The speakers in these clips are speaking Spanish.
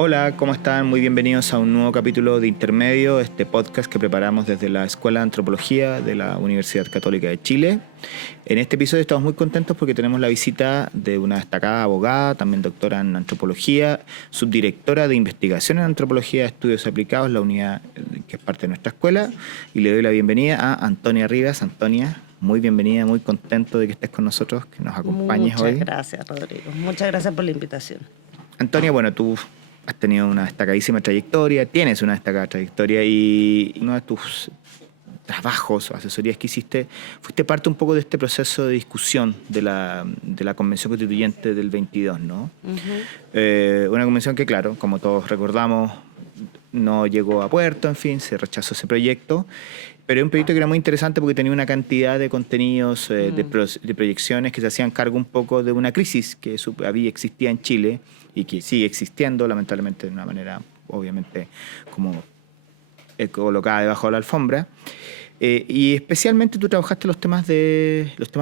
Hola, ¿cómo están? Muy bienvenidos a un nuevo capítulo de Intermedio, este podcast que preparamos desde la Escuela de Antropología de la Universidad Católica de Chile. En este episodio estamos muy contentos porque tenemos la visita de una destacada abogada, también doctora en antropología, subdirectora de investigación en antropología de estudios aplicados, la unidad que es parte de nuestra escuela, y le doy la bienvenida a Antonia Rivas. Antonia, muy bienvenida, muy contento de que estés con nosotros, que nos acompañes hoy. Muchas gracias, Rodrigo. Muchas gracias por la invitación. Antonia, bueno, tú has tenido una destacadísima trayectoria, tienes una destacada trayectoria y uno de tus trabajos o asesorías que hiciste, fuiste parte un poco de este proceso de discusión de la Convención Constituyente del 22, ¿no? Una convención que, claro, como todos recordamos, no llegó a puerto, en fin, se rechazó ese proyecto, pero es un proyecto que era muy interesante porque tenía una cantidad de contenidos, de proyecciones que se hacían cargo un poco de una crisis que existía en Chile y que sigue existiendo, lamentablemente, de una manera, obviamente, como colocada debajo de la alfombra. Y especialmente tú trabajaste los temas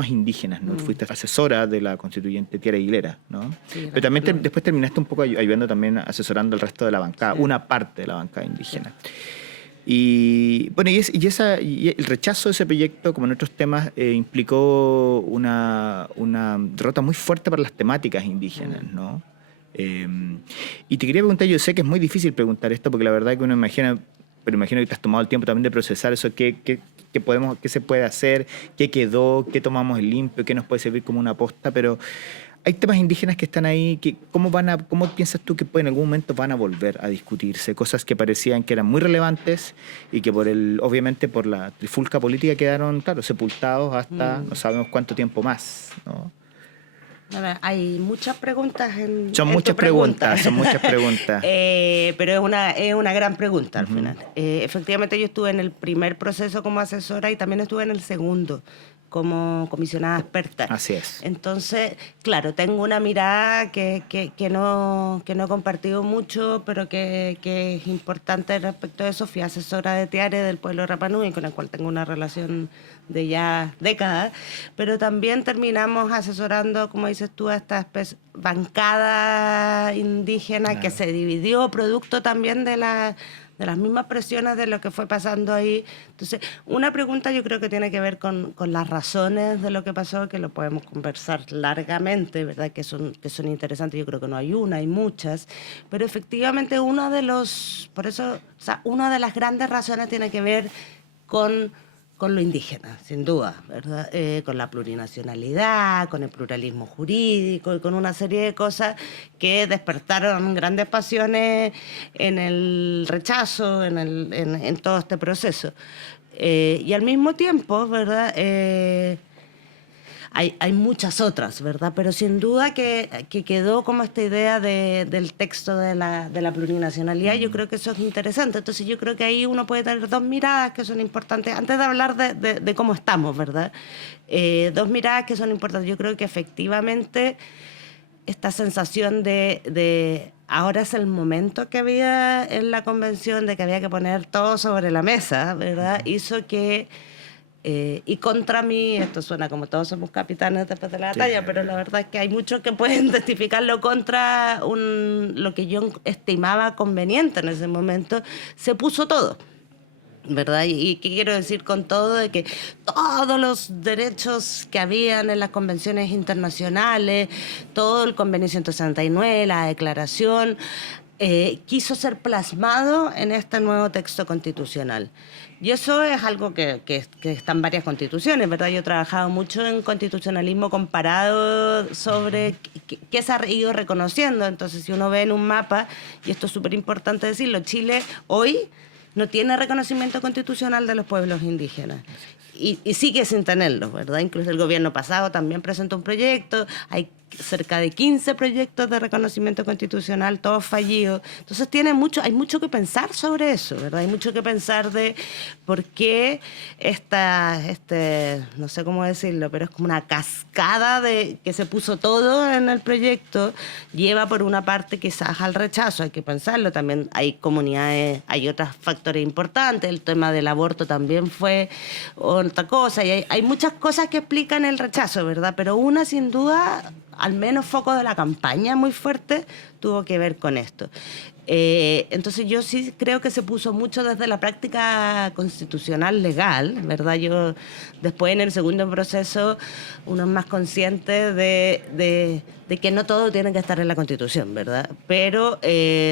indígenas, ¿no? Fuiste asesora de la constituyente Tiara Aguilera, ¿no? Sí, pero también después terminaste un poco ayudando también, asesorando al resto de la bancada, sí, una parte de la bancada indígena. Sí. Y bueno, y el rechazo de ese proyecto, como en otros temas, implicó una derrota muy fuerte para las temáticas indígenas, ¿no? Y te quería preguntar, yo sé que es muy difícil preguntar esto porque la verdad es que uno imagina, pero imagino que te has tomado el tiempo también de procesar eso, qué se puede hacer, qué quedó, qué tomamos en limpio, qué nos puede servir como una aposta, pero hay temas indígenas que están ahí, ¿cómo piensas tú que en algún momento van a volver a discutirse? Cosas que parecían que eran muy relevantes y que obviamente por la trifulca política quedaron, claro, sepultados hasta no sabemos cuánto tiempo más, ¿no? Hay muchas preguntas Son muchas preguntas. Pero es una gran pregunta al final. Efectivamente, yo estuve en el primer proceso como asesora y también estuve en el segundo como comisionada experta. Así es. Entonces, claro, tengo una mirada que no he compartido mucho, pero que es importante respecto a eso. Fui asesora de Tiare del pueblo de Rapa Nui, con el cual tengo una relación de ya décadas, pero también terminamos asesorando, como dices tú, a esta bancada indígena, claro, que se dividió producto también de las mismas presiones de lo que fue pasando ahí. Entonces, una pregunta yo creo que tiene que ver con las razones de lo que pasó, que lo podemos conversar largamente, ¿verdad? Que son interesantes. Yo creo que no hay una, hay muchas, pero efectivamente una de las grandes razones tiene que ver con lo indígena, sin duda, ¿verdad? Con la plurinacionalidad, con el pluralismo jurídico y con una serie de cosas que despertaron grandes pasiones en el rechazo, en todo este proceso. Y al mismo tiempo, ¿verdad? Hay muchas otras, ¿verdad? Pero sin duda que quedó como esta idea del texto de la plurinacionalidad. Yo creo que eso es interesante. Entonces yo creo que ahí uno puede tener dos miradas que son importantes. Antes de hablar de cómo estamos, ¿verdad? Dos miradas que son importantes. Yo creo que efectivamente esta sensación de ahora es el momento que había en la convención, de que había que poner todo sobre la mesa, ¿verdad? Hizo que... y contra mí, esto suena como todos somos capitanes después de la batalla, pero la verdad es que hay muchos que pueden testificarlo contra lo que yo estimaba conveniente en ese momento. Se puso todo, ¿verdad? ¿Y qué quiero decir con todo? De que todos los derechos que habían en las convenciones internacionales, todo el convenio 169, la declaración, quiso ser plasmado en este nuevo texto constitucional. Y eso es algo que está en varias constituciones, ¿verdad? Yo he trabajado mucho en constitucionalismo comparado sobre qué se ha ido reconociendo. Entonces, si uno ve en un mapa, y esto es súper importante decirlo, Chile hoy no tiene reconocimiento constitucional de los pueblos indígenas. Y sigue sin tenerlo, ¿verdad? Incluso el gobierno pasado también presentó un proyecto, hay cerca de 15 proyectos de reconocimiento constitucional, todos fallidos. Entonces hay mucho que pensar sobre eso, ¿verdad? Hay mucho que pensar de por qué no sé cómo decirlo, pero es como una cascada de que se puso todo en el proyecto, lleva por una parte quizás al rechazo, hay que pensarlo. También hay comunidades, hay otros factores importantes, el tema del aborto también fue otra cosa, y hay muchas cosas que explican el rechazo, ¿verdad? Pero una, sin duda, al menos foco de la campaña muy fuerte, tuvo que ver con esto. Entonces yo sí creo que se puso mucho desde la práctica constitucional legal, ¿verdad? Yo después en el segundo proceso uno es más consciente de que no todo tiene que estar en la Constitución, ¿verdad? Pero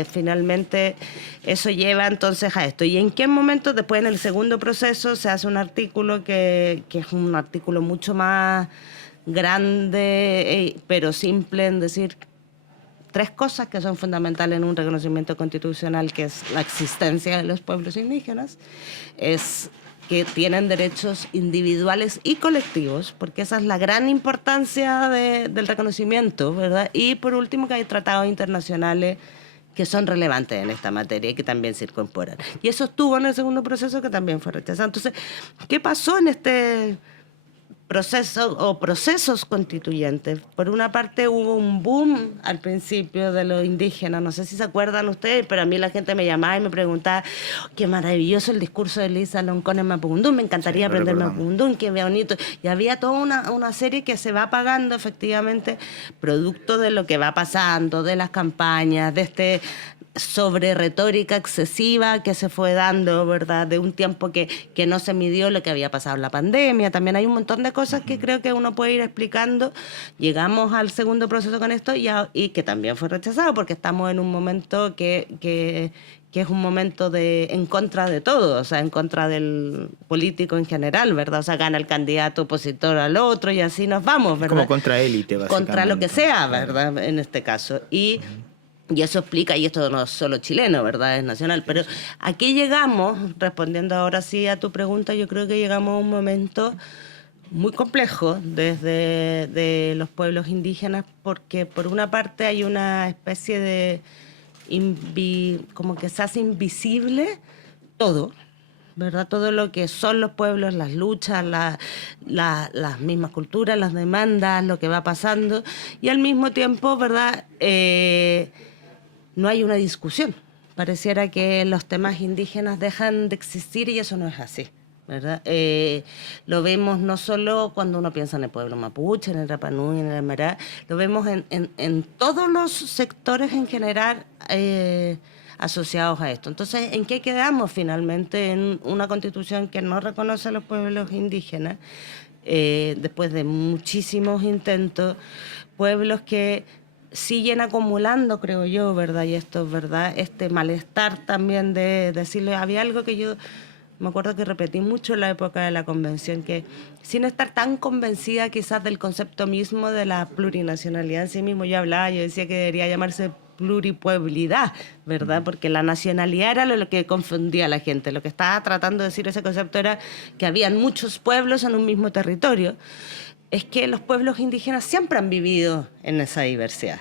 finalmente eso lleva entonces a esto. ¿Y en qué momento después en el segundo proceso se hace un artículo que es un artículo mucho más grande, pero simple en decir tres cosas que son fundamentales en un reconocimiento constitucional, que es la existencia de los pueblos indígenas, es que tienen derechos individuales y colectivos, porque esa es la gran importancia del reconocimiento, ¿verdad? Y por último, que hay tratados internacionales que son relevantes en esta materia y que también se incorporan. Y eso estuvo en el segundo proceso, que también fue rechazado. Entonces, ¿qué pasó en este proceso o procesos constituyentes? Por una parte hubo un boom al principio de los indígenas, no sé si se acuerdan ustedes, pero a mí la gente me llamaba y me preguntaba, "Oh, qué maravilloso el discurso de Elisa Loncón en Mapudungun, me encantaría aprender Mapudungun, qué bonito", y había toda una serie que se va apagando efectivamente, producto de lo que va pasando, de las campañas, de este sobre retórica excesiva que se fue dando, ¿verdad? De un tiempo que no se midió lo que había pasado en la pandemia. También hay un montón de cosas que creo que uno puede ir explicando. Llegamos al segundo proceso con esto y que también fue rechazado, porque estamos en un momento que es un momento en contra de todo, o sea, en contra del político en general, ¿verdad? O sea, gana el candidato opositor al otro y así nos vamos, ¿verdad? Como contra élite, básicamente. Contra lo que sea, ¿verdad? En este caso. Y eso explica, y esto no es solo chileno, ¿verdad? Es nacional. Pero aquí llegamos, respondiendo ahora sí a tu pregunta, yo creo que llegamos a un momento muy complejo desde de los pueblos indígenas, porque por una parte hay una especie de como que se hace invisible todo, ¿verdad? Todo lo que son los pueblos, las luchas, las mismas culturas, las demandas, lo que va pasando, y al mismo tiempo, ¿verdad? No hay una discusión. Pareciera que los temas indígenas dejan de existir y eso no es así, ¿verdad? Lo vemos no solo cuando uno piensa en el pueblo mapuche, en el Rapa Nui, en el Aymara, lo vemos en todos los sectores en general asociados a esto. Entonces, ¿en qué quedamos finalmente? En una constitución que no reconoce a los pueblos indígenas, después de muchísimos intentos, pueblos que siguen acumulando, creo yo, ¿verdad? Y esto es verdad, este malestar también de decirle, había algo que yo me acuerdo que repetí mucho en la época de la convención, que sin estar tan convencida quizás del concepto mismo de la plurinacionalidad en sí mismo, yo decía que debería llamarse pluripueblidad, ¿verdad? Porque la nacionalidad era lo que confundía a la gente. Lo que estaba tratando de decir ese concepto era que habían muchos pueblos en un mismo territorio. Es que los pueblos indígenas siempre han vivido en esa diversidad,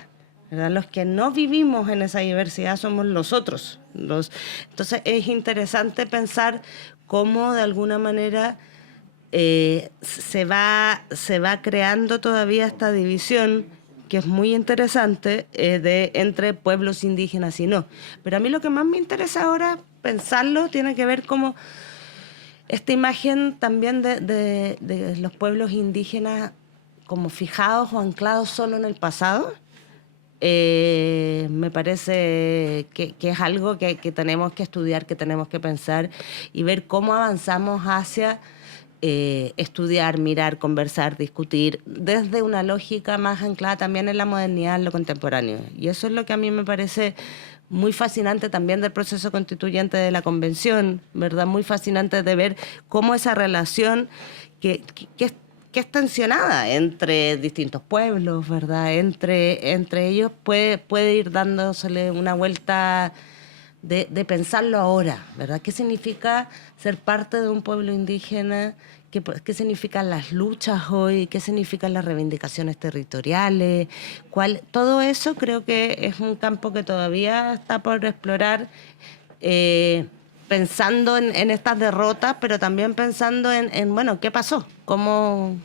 ¿verdad? Los que no vivimos en esa diversidad somos los otros. Entonces es interesante pensar cómo de alguna manera se va creando todavía esta división, que es muy interesante, entre pueblos indígenas y no. Pero a mí lo que más me interesa ahora pensarlo tiene que ver como esta imagen también de los pueblos indígenas como fijados o anclados solo en el pasado. Me parece que es algo que tenemos que estudiar, que tenemos que pensar y ver cómo avanzamos hacia estudiar, mirar, conversar, discutir, desde una lógica más anclada también en la modernidad, en lo contemporáneo. Y eso es lo que a mí me parece muy fascinante también del proceso constituyente de la Convención, ¿verdad? Muy fascinante de ver cómo esa relación que es tensionada entre distintos pueblos, ¿verdad? Entre ellos puede ir dándosele una vuelta de pensarlo ahora, ¿verdad? ¿Qué significa ser parte de un pueblo indígena? ¿Qué significan las luchas hoy? ¿Qué significan las reivindicaciones territoriales? Todo eso creo que es un campo que todavía está por explorar, pensando en estas derrotas, pero también pensando bueno, ¿qué pasó? ¿Cómo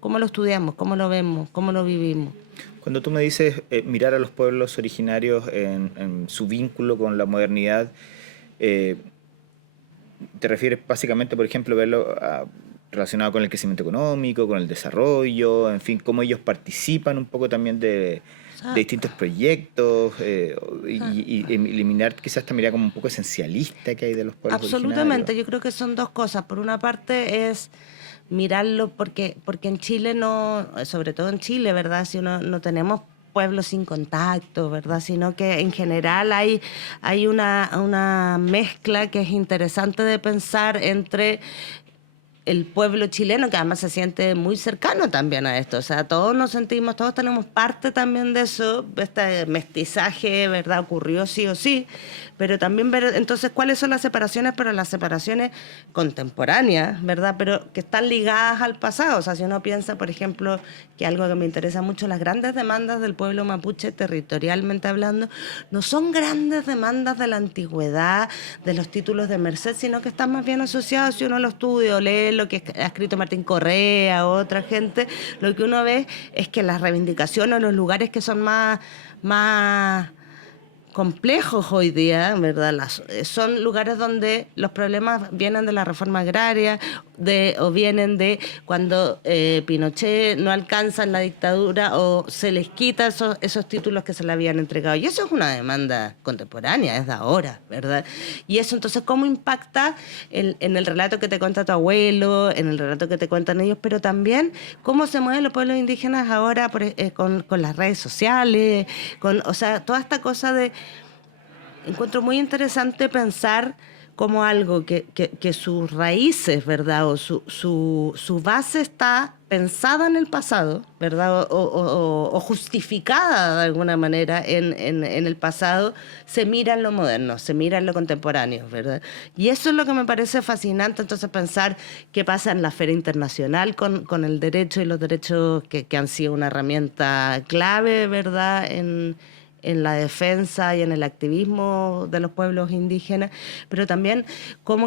lo estudiamos? ¿Cómo lo vemos? ¿Cómo lo vivimos? Cuando tú me dices mirar a los pueblos originarios en su vínculo con la modernidad, ¿te refieres básicamente, por ejemplo, verlo relacionado con el crecimiento económico, con el desarrollo, en fin, cómo ellos participan un poco también de distintos proyectos y eliminar quizás esta mirada como un poco esencialista que hay de los pueblos Absolutamente, originarios. yo creo que son dos cosas. Por una parte es mirarlo porque en Chile no, sobre todo en Chile, ¿verdad? Si uno no tenemos pueblos sin contacto, ¿verdad? Sino que en general hay una mezcla que es interesante de pensar entre el pueblo chileno, que además se siente muy cercano también a esto. O sea, todos nos sentimos, todos tenemos parte también de eso. Este mestizaje, ¿verdad? Ocurrió sí o sí. Pero también ver, entonces, ¿cuáles son las separaciones? Pero las separaciones contemporáneas, ¿verdad? Pero que están ligadas al pasado. O sea, si uno piensa, por ejemplo, que algo que me interesa mucho, las grandes demandas del pueblo mapuche, territorialmente hablando, no son grandes demandas de la antigüedad, de los títulos de merced, sino que están más bien asociados, si uno lo estudia o lee lo que ha escrito Martín Correa o otra gente, lo que uno ve es que las reivindicaciones, los lugares que son más complejos hoy día, ¿verdad? Son lugares donde los problemas vienen de la reforma agraria o vienen de cuando Pinochet no alcanza en la dictadura o se les quita esos títulos que se le habían entregado. Y eso es una demanda contemporánea, es de ahora, ¿verdad? Y eso entonces, ¿cómo impacta en el relato que te cuenta tu abuelo, en el relato que te cuentan ellos, pero también cómo se mueven los pueblos indígenas ahora con las redes sociales, o sea, toda esta cosa de... Encuentro muy interesante pensar como algo que sus raíces, ¿verdad? O su base está pensada en el pasado, ¿verdad? O justificada de alguna manera en el pasado, se mira en lo moderno, se mira en lo contemporáneo, ¿verdad? Y eso es lo que me parece fascinante, entonces pensar qué pasa en la Feria Internacional con el derecho y los derechos que han sido una herramienta clave, ¿verdad? En la defensa y en el activismo de los pueblos indígenas, pero también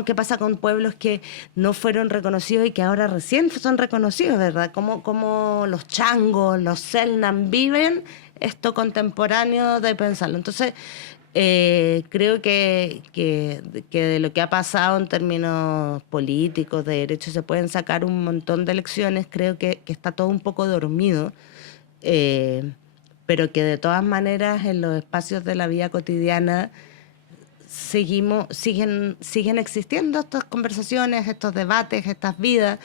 qué pasa con pueblos que no fueron reconocidos y que ahora recién son reconocidos, ¿verdad? Cómo los changos, los selknam viven esto contemporáneo de pensarlo. Entonces, creo que de lo que ha pasado en términos políticos, de derechos, se pueden sacar un montón de lecciones. Creo que está todo un poco dormido. Pero que de todas maneras en los espacios de la vida cotidiana siguen existiendo estas conversaciones, estos debates, estas vidas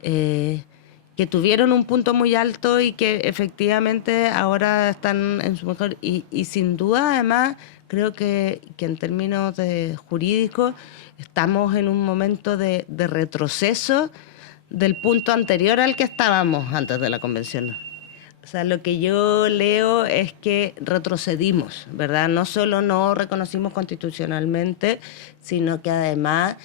que tuvieron un punto muy alto y que efectivamente ahora están en su mejor. Y sin duda, además, creo que en términos jurídicos estamos en un momento de retroceso del punto anterior al que estábamos antes de la convención. O sea, lo que yo leo es que retrocedimos, ¿verdad? No solo no reconocimos constitucionalmente, sino que además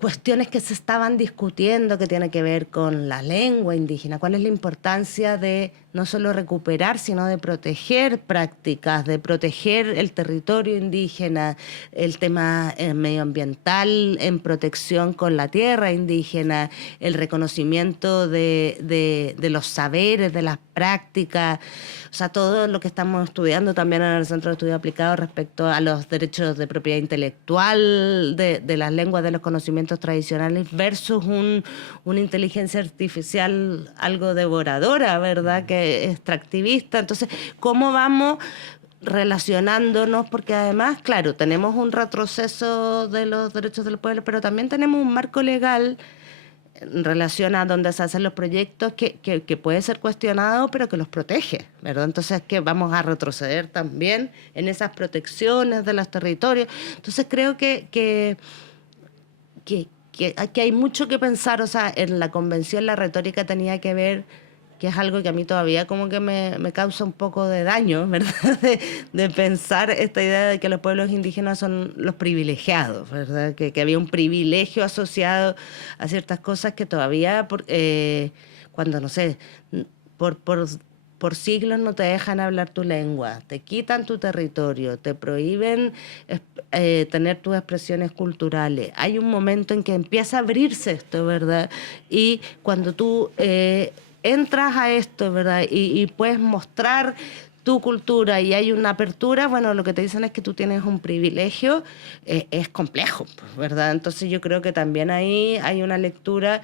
cuestiones que se estaban discutiendo que tienen que ver con la lengua indígena, cuál es la importancia de no solo recuperar, sino de proteger prácticas, de proteger el territorio indígena, el tema medioambiental en protección con la tierra indígena, el reconocimiento de los saberes, de las prácticas, o sea, todo lo que estamos estudiando también en el Centro de Estudio Aplicado respecto a los derechos de propiedad intelectual, de las lenguas, de los conocimientos tradicionales versus una inteligencia artificial algo devoradora, ¿verdad?, que extractivista. Entonces, ¿cómo vamos relacionándonos? Porque además, claro, tenemos un retroceso de los derechos del pueblo, pero también tenemos un marco legal en relación a donde se hacen los proyectos que puede ser cuestionado, pero que los protege, ¿verdad? Entonces, que vamos a retroceder también en esas protecciones de los territorios. Entonces, creo que hay mucho que pensar. O sea, en la convención la retórica tenía que ver, que es algo que a mí todavía como que me causa un poco de daño, ¿verdad? De pensar esta idea de que los pueblos indígenas son los privilegiados, ¿verdad? Que había un privilegio asociado a ciertas cosas que todavía, cuando, no sé, por siglos no te dejan hablar tu lengua, te quitan tu territorio, te prohíben tener tus expresiones culturales. Hay un momento en que empieza a abrirse esto, ¿verdad? Y cuando tú entras a esto, ¿verdad? Y puedes mostrar tu cultura y hay una apertura, bueno, lo que te dicen es que tú tienes un privilegio, es complejo, pues, ¿verdad? Entonces yo creo que también ahí hay una lectura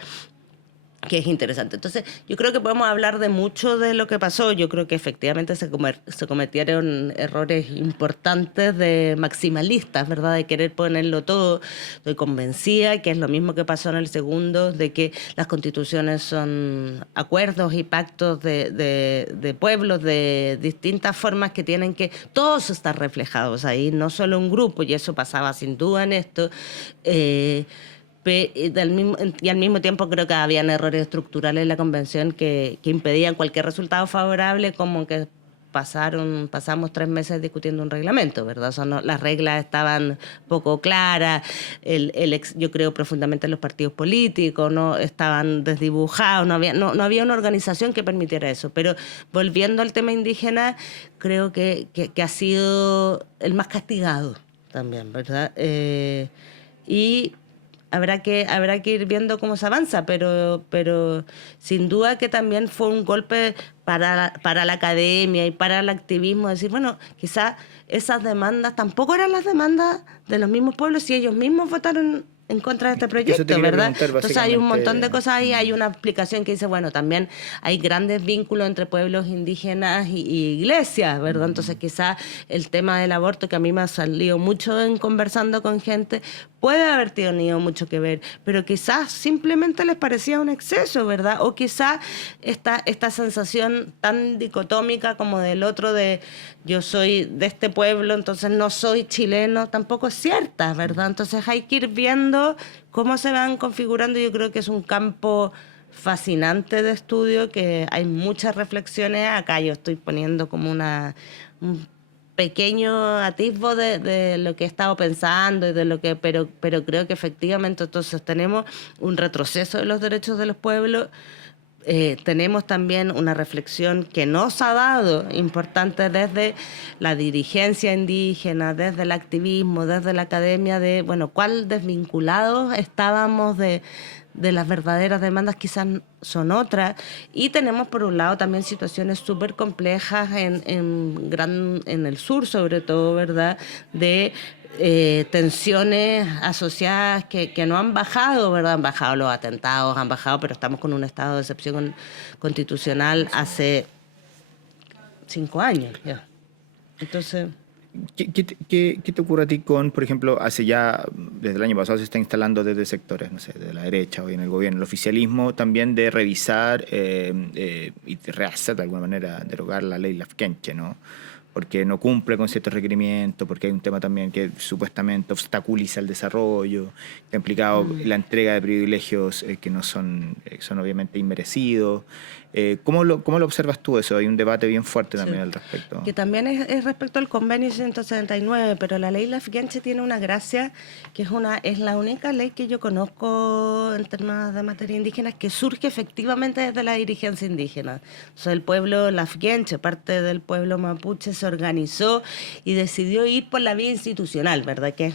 que es interesante. Entonces, yo creo que podemos hablar de mucho de lo que pasó. Yo creo que efectivamente se cometieron errores importantes de maximalistas, ¿verdad? De querer ponerlo todo. Estoy convencida que es lo mismo que pasó en el segundo, de que las constituciones son acuerdos y pactos de pueblos de distintas formas que tienen que todos estar reflejados ahí, no solo un grupo, y eso pasaba sin duda en esto. Y al mismo tiempo creo que habían errores estructurales en la convención que impedían cualquier resultado favorable, como que pasamos 3 meses discutiendo un reglamento, ¿verdad? O sea, las reglas estaban poco claras, yo creo profundamente en los partidos políticos, no estaban desdibujados, no había una organización que permitiera eso. Pero volviendo al tema indígena, creo que ha sido el más castigado también, ¿verdad? Y habrá que ir viendo cómo se avanza, pero sin duda que también fue un golpe para la academia y para el activismo, decir, bueno, quizás esas demandas tampoco eran las demandas de los mismos pueblos si ellos mismos votaron en contra de este proyecto, ¿verdad? Entonces hay un montón de cosas ahí, hay una explicación que dice, bueno, también hay grandes vínculos entre pueblos indígenas y iglesias, ¿verdad? Entonces quizás el tema del aborto, que a mí me ha salido mucho en conversando con gente, puede haber tenido mucho que ver, pero quizás simplemente les parecía un exceso, ¿verdad? O quizás esta sensación tan dicotómica como del otro de yo soy de este pueblo, entonces no soy chileno, tampoco es cierta, ¿verdad? Entonces hay que ir viendo cómo se van configurando. Yo creo que es un campo fascinante de estudio, que hay muchas reflexiones. Acá yo estoy poniendo como un pequeño atisbo de lo que he estado pensando y de lo que, pero creo que efectivamente entonces tenemos un retroceso de los derechos de los pueblos. Tenemos también una reflexión que nos ha dado importante desde la dirigencia indígena, desde el activismo, desde la academia, de, bueno, cuál desvinculados estábamos de las verdaderas demandas, quizás son otras. Y tenemos por un lado también situaciones súper complejas en el sur, sobre todo, ¿verdad?, de tensiones asociadas que no han bajado, ¿verdad? Han bajado los atentados, han bajado, pero estamos con un estado de excepción constitucional hace 5 años ya. Entonces... ¿Qué te ocurre a ti con, por ejemplo, desde el año pasado se está instalando desde sectores, no sé, de la derecha hoy en el gobierno, el oficialismo también de revisar y de rehacer de alguna manera, derogar la ley Lafkenche, ¿no? Porque no cumple con ciertos requerimientos, porque hay un tema también que supuestamente obstaculiza el desarrollo, que ha implicado la entrega de privilegios que no son obviamente inmerecidos. ¿Cómo lo observas tú eso? Hay un debate bien fuerte también al respecto. Que también es respecto al convenio 179, pero la ley Lafkenche tiene una gracia, que es la única ley que yo conozco en términos de materia indígena que surge efectivamente desde la dirigencia indígena. O sea, el pueblo Lafkenche, parte del pueblo mapuche, se organizó y decidió ir por la vía institucional, ¿verdad? Que es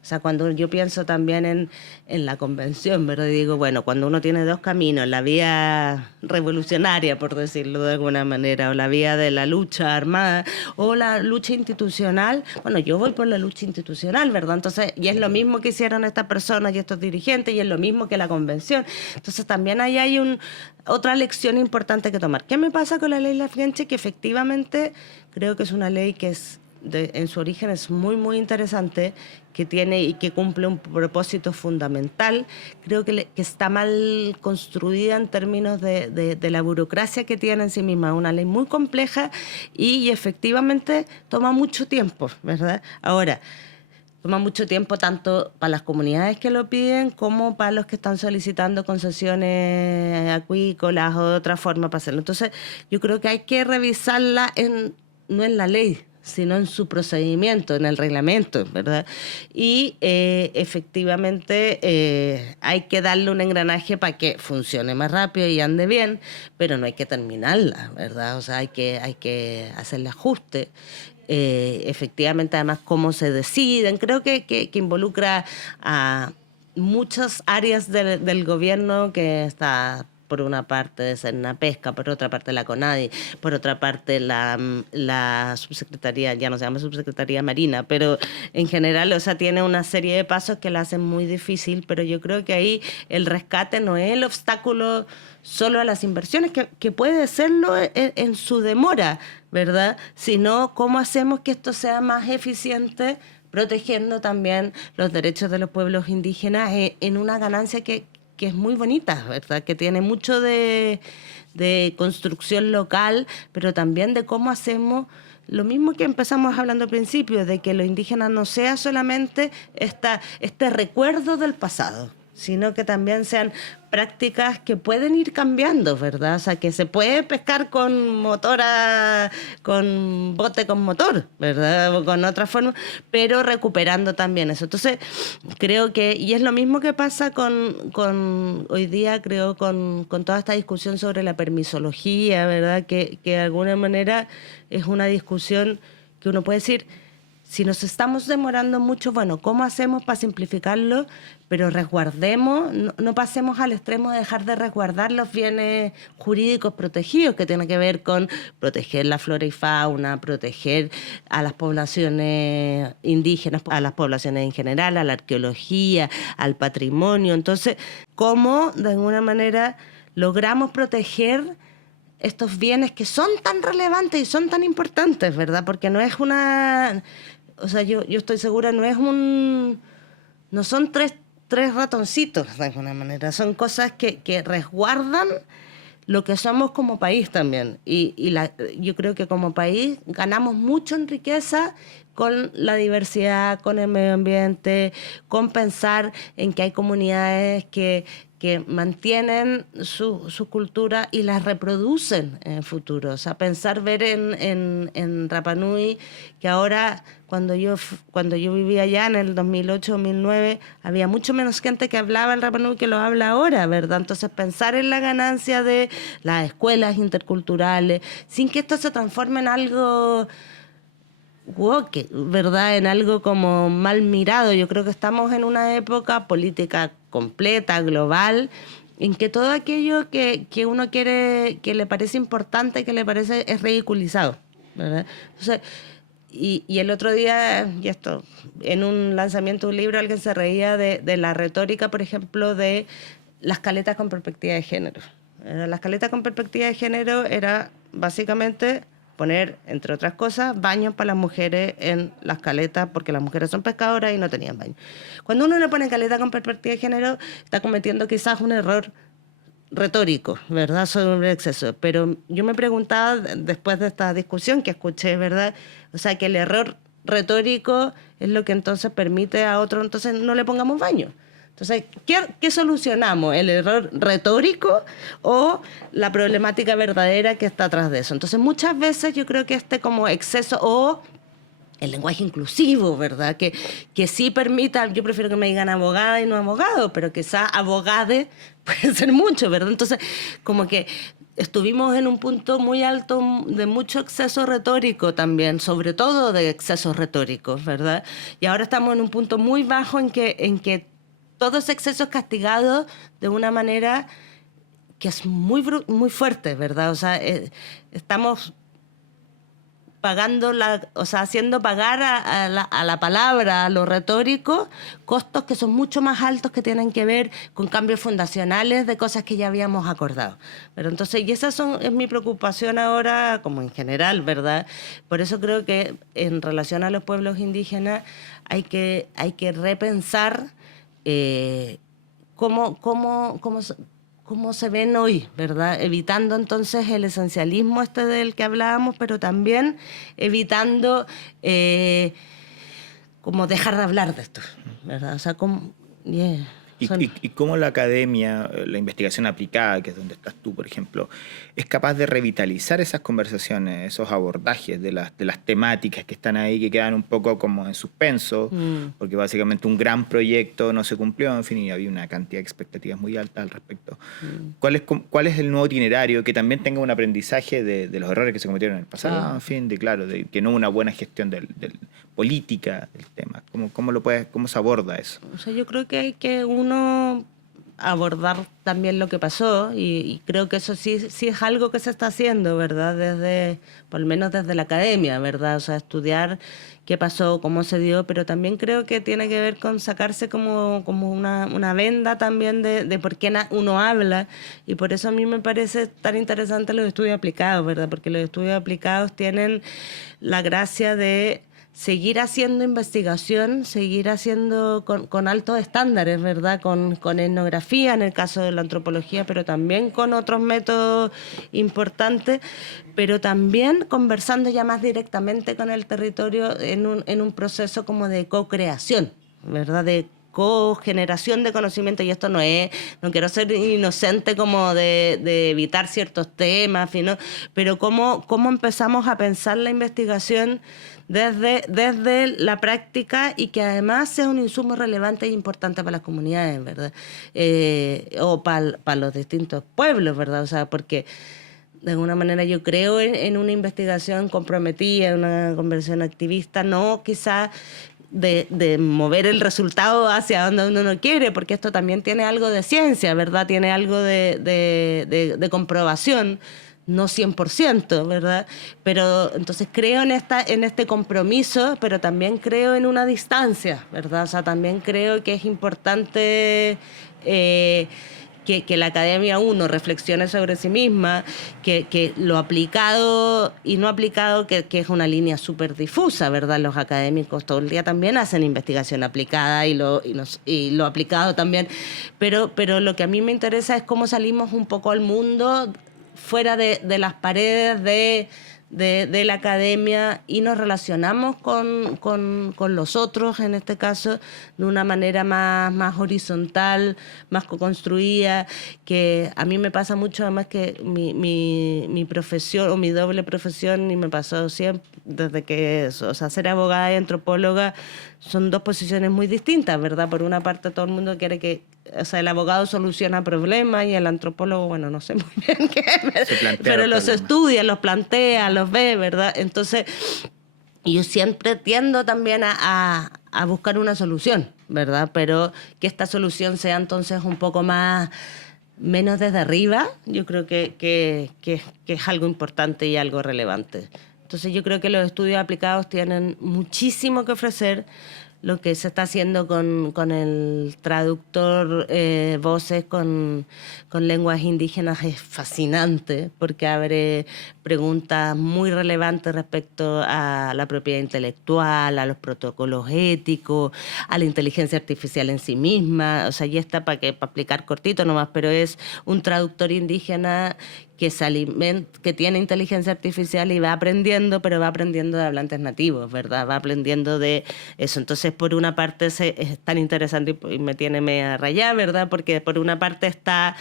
o sea, cuando yo pienso también en la convención, ¿verdad? Digo, bueno, cuando uno tiene dos caminos, la vía revolucionaria, por decirlo de alguna manera, o la vía de la lucha armada, o la lucha institucional, bueno, yo voy por la lucha institucional, ¿verdad? Entonces, y es lo mismo que hicieron estas personas y estos dirigentes, y es lo mismo que la convención. Entonces, también ahí hay otra lección importante que tomar. ¿Qué me pasa con la ley Lafkenche? Que efectivamente creo que es una ley que en su origen es muy, muy interesante, que tiene y que cumple un propósito fundamental. Creo que está mal construida en términos de la burocracia que tiene en sí misma. Una ley muy compleja y efectivamente toma mucho tiempo, ¿verdad? Ahora, toma mucho tiempo tanto para las comunidades que lo piden como para los que están solicitando concesiones acuícolas o de otra forma para hacerlo. Entonces, yo creo que hay que revisarla no en la ley, sino en su procedimiento, en el reglamento, ¿verdad? Y efectivamente hay que darle un engranaje para que funcione más rápido y ande bien, pero no hay que terminarla, ¿verdad? O sea, hay que hacerle ajuste. Efectivamente, además, cómo se deciden. Creo que involucra a muchas áreas del gobierno, que está por una parte de Sernapesca, por otra parte la CONADI, por otra parte la subsecretaría, ya no se llama subsecretaría Marina, pero en general, o sea, tiene una serie de pasos que la hacen muy difícil, pero yo creo que ahí el rescate no es el obstáculo solo a las inversiones, que puede serlo en su demora, ¿verdad? Sino cómo hacemos que esto sea más eficiente, protegiendo también los derechos de los pueblos indígenas en una ganancia que es muy bonita, ¿verdad? Que tiene mucho de construcción local, pero también de cómo hacemos lo mismo que empezamos hablando al principio, de que lo indígena no sea solamente este recuerdo del pasado, sino que también sean prácticas que pueden ir cambiando, ¿verdad? O sea, que se puede pescar con con bote con motor, ¿verdad? O con otra forma, pero recuperando también eso. Entonces, creo que, y es lo mismo que pasa con hoy día, creo, con toda esta discusión sobre la permisología, ¿verdad? Que de alguna manera es una discusión que uno puede decir, si nos estamos demorando mucho, bueno, ¿cómo hacemos para simplificarlo? Pero resguardemos, no pasemos al extremo de dejar de resguardar los bienes jurídicos protegidos, que tiene que ver con proteger la flora y fauna, proteger a las poblaciones indígenas, a las poblaciones en general, a la arqueología, al patrimonio. Entonces, ¿cómo de alguna manera logramos proteger estos bienes que son tan relevantes y son tan importantes, ¿verdad? Porque no es una... O sea, yo estoy segura, no son tres ratoncitos, de alguna manera. Son cosas que resguardan lo que somos como país también. Yo creo que como país ganamos mucho en riqueza con la diversidad, con el medio ambiente, con pensar en que hay comunidades que mantienen su cultura y las reproducen en el futuro. O sea, ver en Rapa Nui, que ahora, cuando yo vivía allá en el 2008-2009, había mucho menos gente que hablaba el Rapa Nui que lo habla ahora, ¿verdad? Entonces, pensar en la ganancia de las escuelas interculturales, sin que esto se transforme en algo woke, ¿verdad? En algo como mal mirado. Yo creo que estamos en una época política completa, global, en que todo aquello que uno quiere, que le parece importante, que le parece, es ridiculizado, ¿verdad? Entonces, y el otro día, y esto, en un lanzamiento de un libro, alguien se reía de la retórica, por ejemplo, de las caletas con perspectiva de género. Las caletas con perspectiva de género era básicamente poner, entre otras cosas, baños para las mujeres en las caletas, porque las mujeres son pescadoras y no tenían baño. Cuando uno le pone caleta con perspectiva de género, está cometiendo quizás un error retórico, ¿verdad?, sobre el exceso. Pero yo me preguntaba, después de esta discusión que escuché, ¿verdad?, o sea, que el error retórico es lo que entonces permite a otro, entonces no le pongamos baño. Entonces, ¿qué solucionamos? ¿El error retórico o la problemática verdadera que está atrás de eso? Entonces, muchas veces yo creo que como exceso o el lenguaje inclusivo, ¿verdad? Que sí permita, yo prefiero que me digan abogada y no abogado, pero quizá abogade puede ser mucho, ¿verdad? Entonces, como que estuvimos en un punto muy alto de mucho exceso retórico también, sobre todo de excesos retóricos, ¿verdad? Y ahora estamos en un punto muy bajo en que todo ese exceso es castigado de una manera que es muy fuerte, ¿verdad? O sea, estamos pagando haciendo pagar a la palabra, a lo retórico, costos que son mucho más altos, que tienen que ver con cambios fundacionales de cosas que ya habíamos acordado. Pero entonces, y esa es mi preocupación ahora, como en general, ¿verdad? Por eso creo que en relación a los pueblos indígenas hay que repensar cómo se ven hoy, ¿verdad? Evitando entonces el esencialismo del que hablábamos, pero también evitando como dejar de hablar de esto, ¿verdad? O sea, ¿Y cómo la academia, la investigación aplicada, que es donde estás tú, por ejemplo, es capaz de revitalizar esas conversaciones, esos abordajes de las temáticas que están ahí, que quedan un poco como en suspenso, porque básicamente un gran proyecto no se cumplió, en fin, y había una cantidad de expectativas muy altas al respecto? ¿Cuál es el nuevo itinerario que también tenga un aprendizaje de los errores que se cometieron en el pasado? En fin, de que no hubo una buena gestión del política del tema. ¿Cómo se aborda eso? O sea, yo creo que hay que uno abordar también lo que pasó y creo que eso sí es algo que se está haciendo, ¿verdad? Desde, por lo menos desde la academia, ¿verdad? O sea, estudiar qué pasó, cómo se dio, pero también creo que tiene que ver con sacarse como una venda también de por qué uno habla, y por eso a mí me parece tan interesante los estudios aplicados, ¿verdad? Porque los estudios aplicados tienen la gracia de seguir haciendo investigación, seguir haciendo con altos estándares, ¿verdad? Con etnografía, en el caso de la antropología, pero también con otros métodos importantes, pero también conversando ya más directamente con el territorio en un proceso como de co-creación, ¿verdad? De cogeneración de conocimiento, y esto no quiero ser inocente como de evitar ciertos temas, ¿no? Pero cómo empezamos a pensar la investigación desde la práctica, y que además sea un insumo relevante e importante para las comunidades, ¿verdad? O para los distintos pueblos, ¿verdad? O sea, porque de alguna manera yo creo en una investigación comprometida, en una conversión activista, no quizás de mover el resultado hacia donde uno no quiere, porque esto también tiene algo de ciencia, ¿verdad? Tiene algo de comprobación, no 100%, ¿verdad? Pero entonces creo en este compromiso, pero también creo en una distancia, ¿verdad? O sea, también creo que es importante que la academia, uno, reflexione sobre sí misma, que lo aplicado y no aplicado, que es una línea súper difusa, ¿verdad? Los académicos todo el día también hacen investigación aplicada y lo aplicado también, pero lo que a mí me interesa es cómo salimos un poco al mundo fuera de las paredes de la academia y nos relacionamos con los otros, en este caso, de una manera más horizontal, más co-construida, que a mí me pasa mucho, además que mi profesión o mi doble profesión, y me pasó siempre, desde que, o sea, ser abogada y antropóloga son dos posiciones muy distintas, ¿verdad? Por una parte todo el mundo quiere que, o sea, el abogado soluciona problemas y el antropólogo, bueno, no sé muy bien qué, pero los estudia, los plantea, los ve, ¿verdad? Entonces, yo siempre tiendo también a buscar una solución, ¿verdad? Pero que esta solución sea entonces un poco menos desde arriba, yo creo que es algo importante y algo relevante. Entonces yo creo que los estudios aplicados tienen muchísimo que ofrecer. Lo que se está haciendo con el traductor voces con lenguas indígenas es fascinante, porque abre preguntas muy relevantes respecto a la propiedad intelectual, a los protocolos éticos, a la inteligencia artificial en sí misma. O sea, ya está para explicar cortito nomás, pero es un traductor indígena que tiene inteligencia artificial y va aprendiendo, pero va aprendiendo de hablantes nativos, ¿verdad? Va aprendiendo de eso. Entonces, por una parte es tan interesante y me tiene media rayada, ¿verdad? Porque por una parte está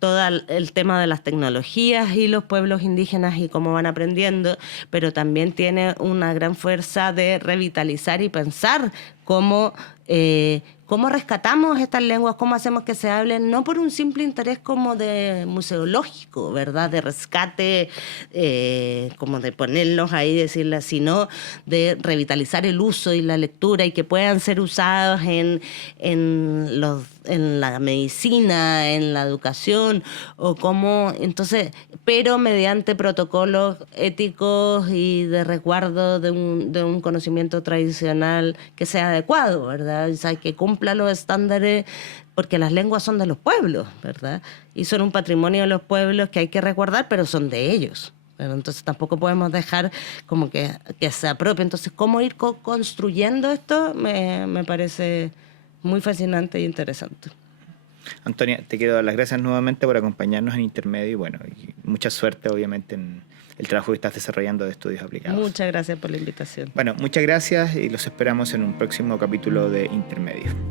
todo el tema de las tecnologías y los pueblos indígenas y cómo van aprendiendo, pero también tiene una gran fuerza de revitalizar y pensar cómo rescatamos estas lenguas, cómo hacemos que se hablen, no por un simple interés como de museológico, ¿verdad? De rescate, como de ponerlos ahí, decirlas, sino de revitalizar el uso y la lectura, y que puedan ser usados en la medicina, en la educación, o cómo, entonces, pero mediante protocolos éticos y de resguardo de un conocimiento tradicional que sea adecuado, ¿verdad? O sea, que cumpla los estándares, porque las lenguas son de los pueblos, ¿verdad? Y son un patrimonio de los pueblos que hay que resguardar, pero son de ellos. Pero entonces tampoco podemos dejar como que se apropie. Entonces, cómo ir construyendo esto me parece muy fascinante e interesante. Antonia, te quiero dar las gracias nuevamente por acompañarnos en Intermedio, y bueno, y mucha suerte obviamente en el trabajo que estás desarrollando de estudios aplicados. Muchas gracias por la invitación. Bueno, muchas gracias y los esperamos en un próximo capítulo de Intermedio.